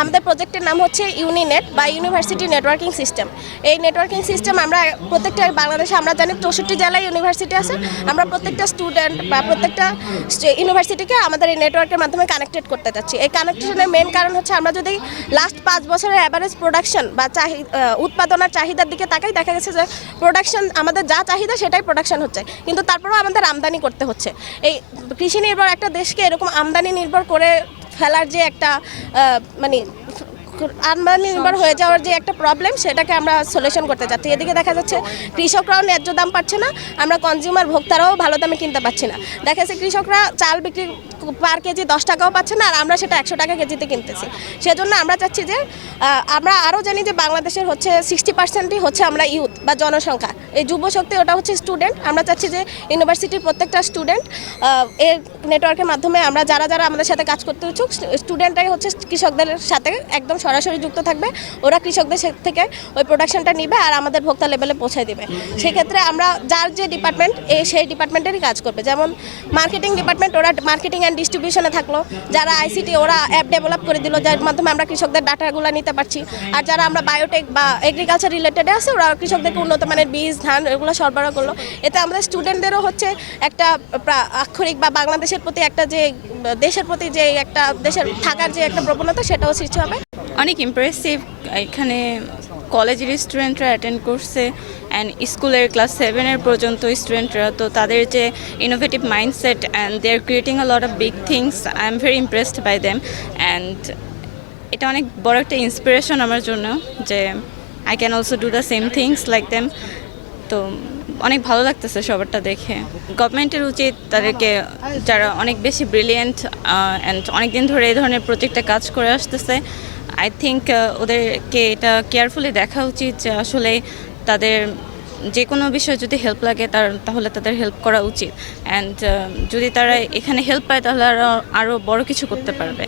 আমাদের প্রজেক্টের নাম হচ্ছে ইউনিনেট বা ইউনিভার্সিটি নেটওয়ার্কিং সিস্টেম। এই নেটওয়ার্কিং সিস্টেম আমরা প্রত্যেকটা বাংলাদেশে, আমরা জানি চৌষট্টি জেলায় ইউনিভার্সিটি আছে। আমরা প্রত্যেকটা স্টুডেন্ট বা প্রত্যেকটা ইউনিভার্সিটিকে আমাদের এই নেটওয়ার্কের মাধ্যমে কানেক্টেড করতে চাচ্ছি। এই কানেকশনের মেন কারণ হচ্ছে আমরা যদি লাস্ট পাঁচ বছরের অ্যাভারেজ প্রোডাকশন বা চাহি উৎপাদনার চাহিদার দিকে তাকাই, দেখা গেছে যে প্রোডাকশন আমাদের যা চাহিদা সেটাই প্রোডাকশন হচ্ছে। কিন্তু তারপরেও আমাদের আমদানি করতে হচ্ছে। এই কৃষি নির্ভর একটা দেশকে এরকম আমদানি নির্ভর করে ফেলার যে একটা মানে আমদানি নির্ভর হয়ে যাওয়ার যে একটা প্রবলেম সেটাকে আমরা সলিউশন করতে চাচ্ছি এদিকে দেখা যাচ্ছে কৃষকরাও ন্যায্য দাম পাচ্ছে না, আমরা কনজিউমার ভোক্তারাও ভালো দামে কিনতে পারছি না। দেখা যাচ্ছে কৃষকরা চাল বিক্রি পার কেজি দশ টাকাও পাচ্ছে না, আর আমরা সেটা একশো টাকা কেজিতে কিনতেছি। সেজন্য আমরা চাচ্ছি যে আমরা আরও জানি যে বাংলাদেশের হচ্ছে সিক্সটি পার্সেন্টই হচ্ছে আমরা ইউথ বা জনসংখ্যা। এই যুব শক্তি ওটা হচ্ছে স্টুডেন্ট আমরা চাচ্ছি যে ইউনিভার্সিটির প্রত্যেকটা স্টুডেন্ট এর নেটওয়ার্কের মাধ্যমে আমরা যারা যারা আমাদের সাথে কাজ করতে ইচ্ছুক স্টুডেন্টরাই হচ্ছে কৃষকদের সাথে একদম সরাসরি যুক্ত থাকবে। ওরা কৃষকদের থেকে ওই প্রোডাকশনটা নিবে আর আমাদের ভোক্তা লেভেলে পৌঁছে দেবে। সেক্ষেত্রে আমরা যার যে ডিপার্টমেন্ট এ সেই ডিপার্টমেন্টেরই কাজ করবে। যেমন মার্কেটিং ডিপার্টমেন্ট ওরা মার্কেটিং অ্যান্ড ডিস্ট্রিবিউশনে থাকল। যারা আইসিটি ওরা অ্যাপ ডেভেলপ করে দিল, যার মাধ্যমে আমরা কৃষকদের ডাটাগুলো নিতে পারছি। আর যারা আমরা বায়োটেক বা এগ্রিকালচার রিলেটেডে আছে, ওরা কৃষকদেরকে উন্নত মানের বীজ ধান এগুলো সরবরাহ করল। এতে আমাদের স্টুডেন্টদেরও হচ্ছে একটা আক্ষরিক বা বাংলাদেশের প্রতি একটা যে, দেশের প্রতি যে একটা, দেশের থাকার যে একটা প্রবণতা, সেটাও সৃষ্টি হবে। অনেক ইমপ্রেসিভ এখানে কলেজের স্টুডেন্টরা অ্যাটেন্ড করছে অ্যান্ড স্কুলের ক্লাস সেভেনের পর্যন্ত স্টুডেন্টরা তো তাদের যে innovative mindset and they are creating a lot of big things I am very impressed by them and এটা অনেক বড় একটা ইন্সপিরেশন আমার জন্য, যে I can also do the same things like them তো অনেক ভালো লাগতেছে সবারটা দেখে। গভর্নমেন্টের উচিত তাদেরকে যারা অনেক বেশি ব্রিলিয়েন্ট অ্যান্ড অনেক দিন ধরে এই ধরনের প্রজেক্টে কাজ করে আসতেছে আই থিঙ্ক ওদেরকে এটা কেয়ারফুলি দেখা উচিত যে আসলে তাদের যে কোনো বিষয়ে যদি হেল্প লাগে তার, তাহলে তাদের হেল্প করা উচিত। অ্যান্ড যদি তারা এখানে হেল্প পায় তাহলে আরও আরও বড় কিছু করতে পারবে।